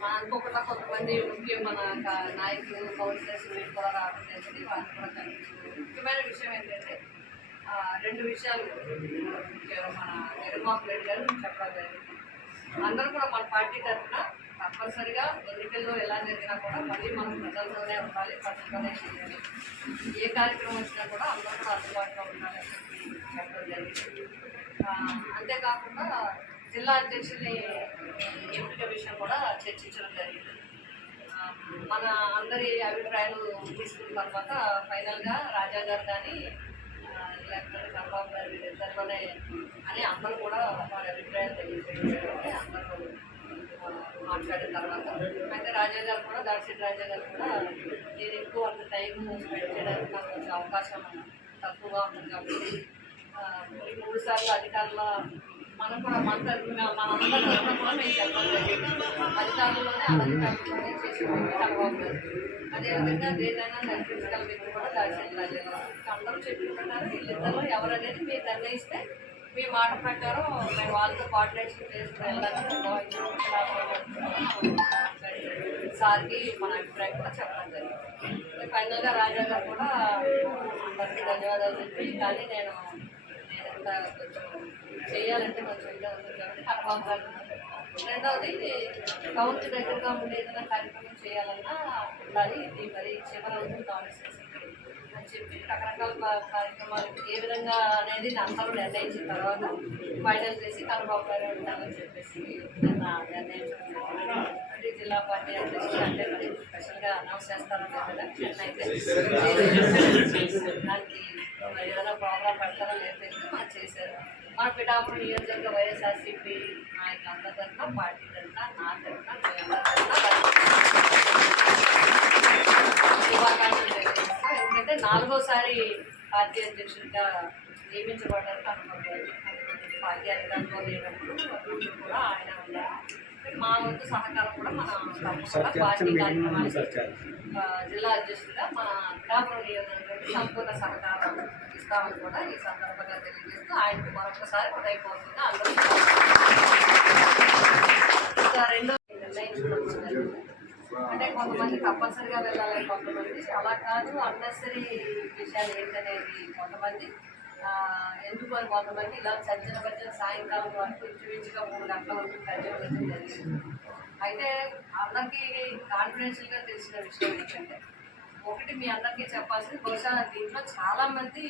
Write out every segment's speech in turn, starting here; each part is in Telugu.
మా అనుకోకుండా కొంతమంది ముఖ్యం మన నాయకులు కౌన్సిలర్స్ మీరు కూడా రావడం జరిగింది వాళ్ళు కూడా కనిపించారు ముఖ్యమైన విషయం ఏంటంటే రెండు విషయాలు మన నిర్మాకు రెడ్డి గారు చెప్పడం జరిగింది అందరూ కూడా మన పార్టీ తరఫున తప్పనిసరిగా ఎన్నికల్లో ఎలా జరిగినా కూడా మళ్ళీ మనం ప్రజలతోనే ఉండాలి ప్రజలతోనే చేయాలి ఏ కార్యక్రమం వచ్చినా కూడా అందరూ కూడా అందుబాటులో ఉండాలి. చెప్పడం జరిగింది అంతేకాకుండా జిల్లా అధ్యక్షుని ఎంపిక విషయం కూడా చర్చించడం జరిగింది. మన అందరి అభిప్రాయాలు తీసుకున్న తర్వాత ఫైనల్గా రాజా గారు కానీ లేకపోతే చంద్రబాబు గారు వీళ్ళిద్దరిలోనే అని అందరూ కూడా వారి అభిప్రాయాలు తెలియజేయడం అందరూ మాట్లాడిన తర్వాత అయితే రాజా గారు కూడా దాడిశెట్టి రాజా గారు కూడా నేను ఎక్కువ అంత టైం స్పెండ్ చేయడానికి నాకు కొంచెం అవకాశం తక్కువగా ఉంటుంది కాబట్టి ఆ, మూడు సార్లు అధికారుల మనం కూడా మన తరఫున మన అందరి తరఫున కూడా మేము చెప్పాలి అధికారుల్లోనే అనధికారుల్లోనే చేసుకుంటే చంద్రబాబు అదేవిధంగా ఏదైనా నడిపించగల వ్యక్తి కూడా దాచేయాలి అందరూ చెప్పిన వీళ్ళిద్దరూ వీళ్ళిద్దరిలో ఎవరనేది మీరు నిర్ణయిస్తే మీ మాట ప్రకారం మేము వాళ్ళతో కోఆర్డినేషన్ చేసుకుని వెళ్ళాలని సార్కి మన అభిప్రాయం కూడా చెప్పడం జరిగింది. ఫైనల్గా రాజా గారు కూడా అందరికీ ధన్యవాదాలు చెప్పి కానీ నేను నేను ఎంత కొంచెం చేయాలంటే కొంచెం ఇదే ఉంటుంది కాబట్టి రెండవది కౌంట్ దగ్గరగా ఉండే ఏదైనా కార్యక్రమం చేయాలన్నా ఉండాలి. ఇది మరి చివరి రోజులు కాన్స్టిట్యూన్సీ అని చెప్పి రకరకాల కార్యక్రమాలు ఏ విధంగా అనేది అందరూ నిర్ణయించిన తర్వాత ఫైనల్ చేసి కనుబాబు గారు ఉంటామని చెప్పేసి నిర్ణయించుకున్నాను జిల్లా పార్టీ అధ్యక్షులు అంటే మరి స్పెషల్గా అనౌన్స్ చేస్తారో లేదా అయితే దానికి మరి ఏదైనా ప్రోగ్రామ్ పెడతారో లేదు మాకు చేశారు. మన పిఠాపురం నియోజకవర్గ వైఎస్ఆర్సీపీ నాయకులందరి తరఫున పార్టీ తరఫున నా తరఫున శుభాకాంక్షలు తెలియజేస్తాం. ఎందుకంటే నాలుగోసారి పార్టీ అధ్యక్షుడిగా నియమించబడ్డారు కనుక పార్టీ అధికారంలో లేనప్పుడు కూడా ఆయన ఉన్నారు మా వంతు సహకారం కూడా మన పార్టీ కార్యక్రమానికి జిల్లా అధ్యక్షుడిగా మన పిఠాపురం నియోజకవర్గానికి సంపూర్ణ సహకారం ఇస్తామని కూడా ఈ సందర్భంగా తెలియజేస్తూ ఆయనకు మరొకసారి ఉదయపూర్వకంగా అందరూ రెండో. అంటే కొంతమంది తప్పనిసరిగా వెళ్ళాలని కొంతమంది అలా కాదు అన్నెసరీ విషయాలు ఏంటనేది కొంతమంది ఎందుకు అని కొంతమంది ఇలా సజ్జన భజన సాయంకాలం వరకు ఇంచుమించుగా మూడు గంటల వరకు సజ్జన భజన జరిగింది. అయితే అందరికీ కాన్ఫిడెన్షియల్గా తెలిసిన విషయం ఏంటంటే ఒకటి మీ అందరికీ చెప్పాల్సింది బహుశా దీంట్లో చాలామంది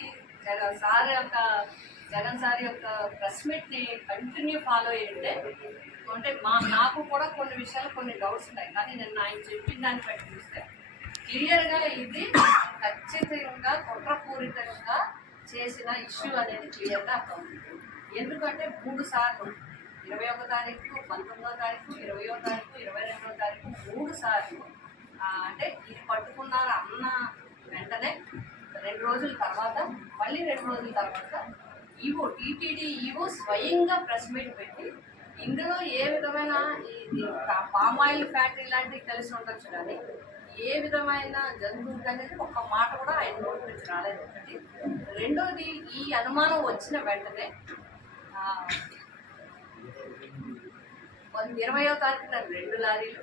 జగన్ సార్ యొక్క జగన్ సార్ యొక్క ప్రెస్ మీట్ని కంటిన్యూ ఫాలో అయ్యింటే అంటే మా నాకు కూడా కొన్ని విషయాలు కొన్ని డౌట్స్ ఉన్నాయి కానీ నేను ఆయన చెప్పిన దాన్ని బట్టి చూస్తే క్లియర్గా ఇది ఖచ్చితంగా కుట్రపూరితంగా చేసిన ఇష్యూ అనేది క్లియర్గా అర్థమవుతుంది ఎందుకంటే మూడు సార్లు ఇరవై ఒక తారీఖు పంతొమ్మిదో తారీఖు ఇరవయో తారీఖు ఇరవై రెండో తారీఖు మూడు సార్లు అంటే ఇది పట్టుకున్నారు అన్న వెంటనే రెండు రోజుల తర్వాత మళ్ళీ రెండు రోజుల తర్వాత ఈవో టీటీడీ ఈవో స్వయంగా ప్రెస్ మీట్ పెట్టి ఇందులో ఏ విధమైన ఇది పామ్ ఆయిల్ ఫ్యాక్టరీ లాంటివి కలిసి ఉండొచ్చు కానీ ఏ విధమైన జంతువులు అనేది ఒక్క మాట కూడా ఆయన నోటి నుంచి రాలేదు. ఒకటి రెండోది ఈ అనుమానం వచ్చిన వెంటనే ఇరవయో తారీఖున రెండు లారీలు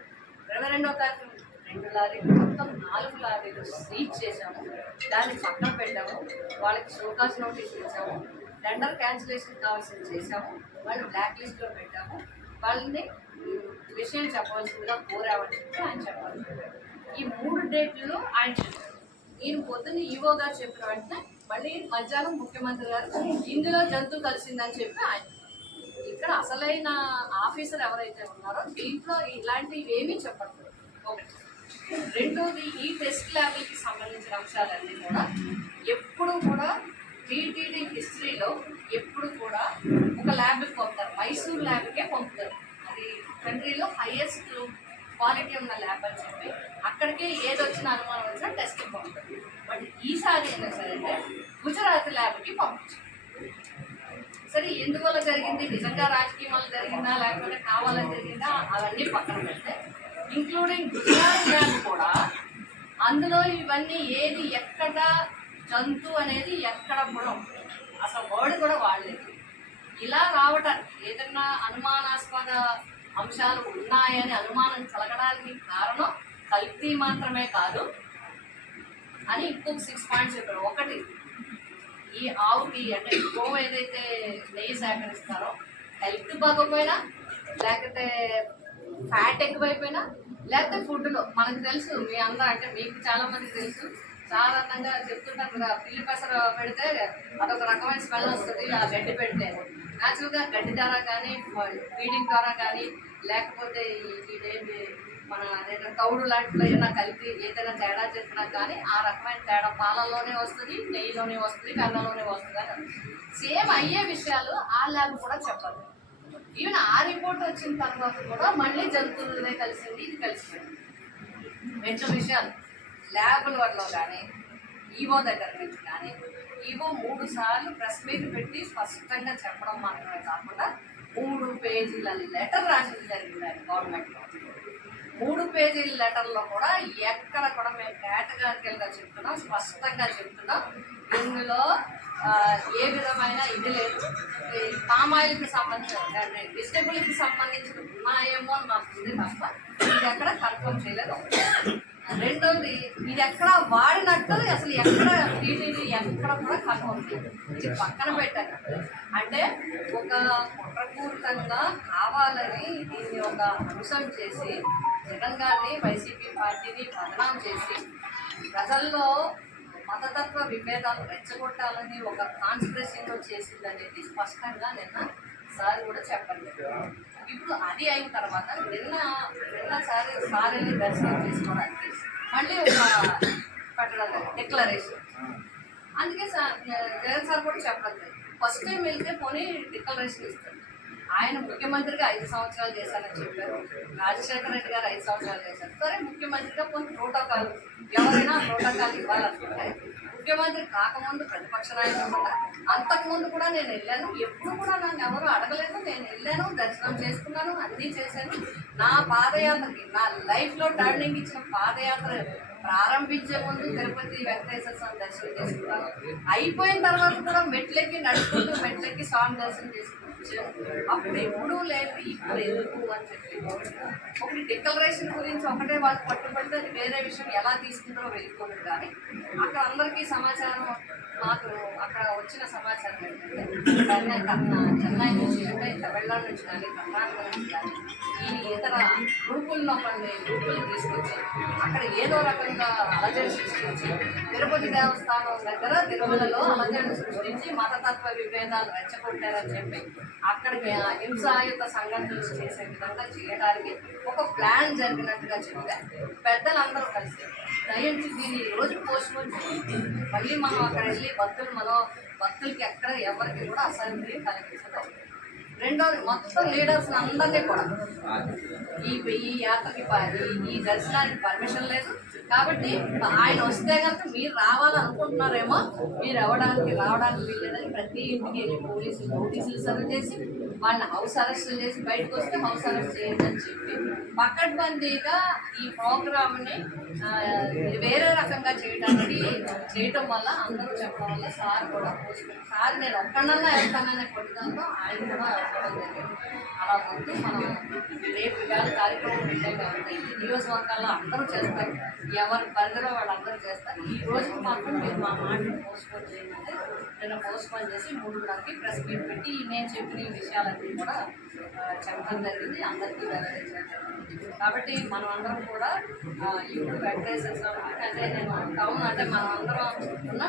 ఇరవై రెండవ తారీఖు రెండు లారీలు మొత్తం నాలుగు లారీలు సీజ్ చేశాము. దాన్ని పక్కన పెట్టాము. వాళ్ళకి షోకాస్ నోటీస్ ఇచ్చాము. టెండర్ క్యాన్సిలేషన్ కావాల్సింది చేశాము. వాళ్ళు బ్లాక్ లిస్ట్లో పెట్టాము. వాళ్ళని విషయం చెప్పవలసిందిగా కోరామని చెప్పి ఆయన చెప్పాల్సింది ఈ మూడు డేట్లలో ఆయన చెప్పారు. ఈయన పొద్దున్న ఈవో గారు చెప్పిన వెంటనే మళ్ళీ మధ్యాహ్నం ముఖ్యమంత్రి గారు ఇందులో జంతువు కలిసిందని చెప్పి ఆయన ఇక్కడ అసలైన ఆఫీసర్ ఎవరైతే ఉన్నారో దీంట్లో ఇలాంటివి ఏమీ చెప్పట్లేదు. ఒకటి రెండోది ఈ టెస్ట్ ల్యాబ్కి సంబంధించిన అంశాలన్నీ కూడా ఎప్పుడు కూడా టీటీడీ హిస్టరీలో ఎప్పుడు కూడా ఒక ల్యాబ్కి పంపుతారు. మైసూర్ ల్యాబ్కే పంపుతారు. అది కంట్రీలో హైయెస్ట్ క్వాలిటీ ఉన్న ల్యాబ్ అని చెప్పి అక్కడికే ఏది వచ్చిన అనుమానం వచ్చినా టెస్ట్ పంపుతుంది బట్ ఈసారి అయినా సరే గుజరాత్ ల్యాబ్కి పంపించారు. సరే ఎందువల్ల జరిగింది? నిజంగా రాజకీయం వల్ల జరిగిందా? లేకపోతే కావాలని జరిగిందా? అవన్నీ పక్కన పెడితే ఇంక్లూడింగ్ గుజరాత్ ల్యాబ్ కూడా అందులో ఇవన్నీ ఏది ఎక్కడ జంతు అనేది ఎక్కడ కూడా అసలు వర్డ్ కూడా వాడలేదు. ఇలా రావటానికి ఏదైనా అనుమానాస్పద అంశాలు ఉన్నాయని అనుమానం కలగడానికి కారణం కల్తీ మాత్రమే కాదు అని ఇంకొక సిక్స్ పాయింట్స్ చెప్పారు. ఒకటి ఈ ఆవుకి అంటే గోవు ఏదైతే నెయ్యి సేకరిస్తారో హెల్త్ బాగోపోయినా లేకపోతే ఫ్యాట్ ఎక్కువైపోయినా లేకపోతే ఫుడ్లో మనకు తెలుసు మీ అందరూ అంటే మీకు చాలా మందికి తెలుసు సాధారణంగా చెప్తుంటారు కదా పిల్లి పెసర పెడితే అదొక రకమైన స్మెల్ వస్తుంది ఆ గడ్డి పెడితే న్యాచురల్గా గడ్డి ద్వారా కానీ ఫీడింగ్ ద్వారా కానీ లేకపోతే ఈ- మన ఏదైనా తౌడు లాంటిలో ఏదైనా కలిపి ఏదైనా తేడా చేసినా కానీ ఆ రకమైన తేడా పాలలోనే వస్తుంది నెయ్యిలోనే వస్తుంది కన్నంలోనే వస్తుంది అని సేమ్ అయ్యే విషయాలు ఆ ల్యాబ్ కూడా చెప్పాలి. ఈవెన్ ఆ రిపోర్ట్ వచ్చిన తర్వాత కూడా మళ్ళీ జంతువులనే కలిసింది ఇది కలిసిపోయింది. రెండు విషయాలు. ల్యాబుల వల్ల కానీ ఈవో దగ్గర నుంచి కానీ ఈవో మూడు సార్లు ప్రెస్ మీట్ పెట్టి స్పష్టంగా చెప్పడం మాత్రమే కాకుండా మూడు పేజీల లెటర్ రాసింది జరిగింది గవర్నమెంట్ గవర్నమెంట్లో మూడు పేజీల లెటర్లో కూడా ఎక్కడ కూడా మేము కేటగారికల్గా చెప్తున్నాం స్పష్టంగా చెప్తున్నాం. ఇందులో ఏ విధమైన ఇది లేదు. పామాయిల్కి సంబంధించిన వెజిటబుల్కి సంబంధించిన ఉన్నాయేమో అని మాకు ఉంది తప్ప ఇది ఎక్కడ కన్ఫర్మ్ చేయలేదు. రెండోది ఇది ఎక్కడ వాడినట్టు అసలు ఎక్కడ వీటిని ఎక్కడ కూడా కన్ఫర్మ్ ఇది పక్కన పెట్టారు అంటే ఒక కుట్రపూరితంగా కావాలని దీన్ని ఒక అంశం చేసి జగన్ గారిని వైసీపీ పార్టీని బదనాం చేసి ప్రజల్లో మతతత్వ విభేదాలు రెచ్చగొట్టాలని ఒక కాన్స్పిరసీలో చేసిందనేది స్పష్టంగా నిన్న సార్ కూడా చెప్పండి ఇప్పుడు అది అయిన తర్వాత నిన్న నిన్న సార్ సారీని దర్శనం చేసుకోవడానికి మళ్ళీ ఒక పెట్టడం డిక్లరేషన్ అందుకే సార్ జగన్ సార్ కూడా చెప్పలేదు ఫస్ట్ టైం వెళ్తే పోనీ డిక్లరేషన్ ఇస్తారు. ఆయన ముఖ్యమంత్రిగా ఐదు సంవత్సరాలు చేశారని చెప్పారు. రాజశేఖర రెడ్డి గారు ఐదు సంవత్సరాలు చేశారు. సరే ముఖ్యమంత్రిగా కొన్ని ప్రోటోకాల్ ఎవరైనా ప్రోటోకాల్ ఇవ్వాలనుకుంటే ముఖ్యమంత్రి కాకముందు ప్రతిపక్ష నాయకుడు కూడా అంతకుముందు కూడా నేను వెళ్ళాను. ఎప్పుడు కూడా నన్ను ఎవరు అడగలేదు. నేను వెళ్ళాను దర్శనం చేసుకున్నాను అన్నీ చేశాను. నా పాదయాత్రకి నా లైఫ్లో టర్నింగ్ ఇచ్చిన పాదయాత్ర ప్రారంభించే ముందు తిరుపతి వెంకటేశ్వర స్వామి దర్శనం చేసుకున్నాను అయిపోయిన తర్వాత కూడా మెట్లెక్కి నడుచుకుంటూ మెట్లెక్కి స్వామి దర్శనం చేసుకుని అప్పుడు ఎప్పుడూ లేదు ఇప్పుడు ఎందుకు అని చెప్పి ఒకటి డిక్లరేషన్ గురించి ఒకటే వాళ్ళు పట్టుబడితే అది వేరే విషయం ఎలా తీసుకుంటారో వెళ్ళిపోతుంది కానీ అక్కడ అందరికీ సమాచారం మాకు అక్కడ వచ్చిన సమాచారం ఏంటంటే కర్ణా చెన్నై నుంచి అంటే తమిళనాడు నుంచి కానీ కర్ణాటక నుంచి కానీ ఈ ఇతర గ్రూపుల్లో కొన్ని గురుకులు తీసుకొచ్చి అక్కడ ఏదో రకంగా అలజడి సృష్టించి తిరుపతి దేవస్థానం దగ్గర తిరుమలలో అలజడి సృష్టించి మతతత్వ విభేదాలు రెచ్చగొట్టారని చెప్పి అక్కడికి ఆ హింసాయుత సంఘటనలు చేసే విధంగా చేయడానికి ఒక ప్లాన్ జరిగినట్టుగా చెప్పారు పెద్దలందరూ కలిసి దయించి దీన్ని ఈ రోజు పోస్ట్ పోన్ మళ్ళీ మనం అక్కడ వెళ్ళి భక్తులు మనం భక్తులకి ఎక్కడ ఎవరికి కూడా అసలు కలిగించడం రెండోది మొత్తం లీడర్స్ అందరినీ కూడా. ఈ ఈ యాత్రకి ఈ- దర్శనానికి పర్మిషన్ లేదు. కాబట్టి ఆయన వస్తే కనుక మీరు రావాలనుకుంటున్నారేమో మీరు అవ్వడానికి రావడానికి వీల్లేదని ప్రతి ఇంటికి వెళ్ళి పోలీసులు నోటీసులు సర్వ్ చేసి వాళ్ళని హౌస్ అరెస్ట్ చేసి బయటకు వస్తే హౌస్ అరెస్ట్ చేయండి అని చెప్పి పకడ్బందీగా ఈ ప్రోగ్రామ్ని వేరే రకంగా చేయడానికి చేయటం వల్ల అందరూ చెప్పడం వల్ల సార్ కూడా సార్ నేను ఒక్కడన్నా వెళ్తాననే కొట్టుదంతో ఆయన కూడా వెళ్ళడం జరిగింది. అలా ముందు మనం రేపు ఇవాళ కార్యక్రమం పెట్టాం కాబట్టి ఈ నియోజకవర్గాల్లో అందరూ చేస్తారు. ఎవరి పరిధిలో వాళ్ళందరూ చేస్తారు. ఈ రోజుకి మాత్రం మీరు మా మాటను పోస్ట్పోన్ చేయండి నేను పోస్ట్పోన్ చేసి మూడున్నరకి ప్రెస్ మీట్ పెట్టి నేను చెప్పిన ఈ విషయాలన్నీ కూడా చెప్పడం జరిగింది. అందరికీ వెల్లడించడం కాబట్టి మనం అందరం కూడా ఇప్పుడు వెంకటేశ్వర స్వామి అంటే నేను టౌన్ అంటే మనం అందరం ఉన్న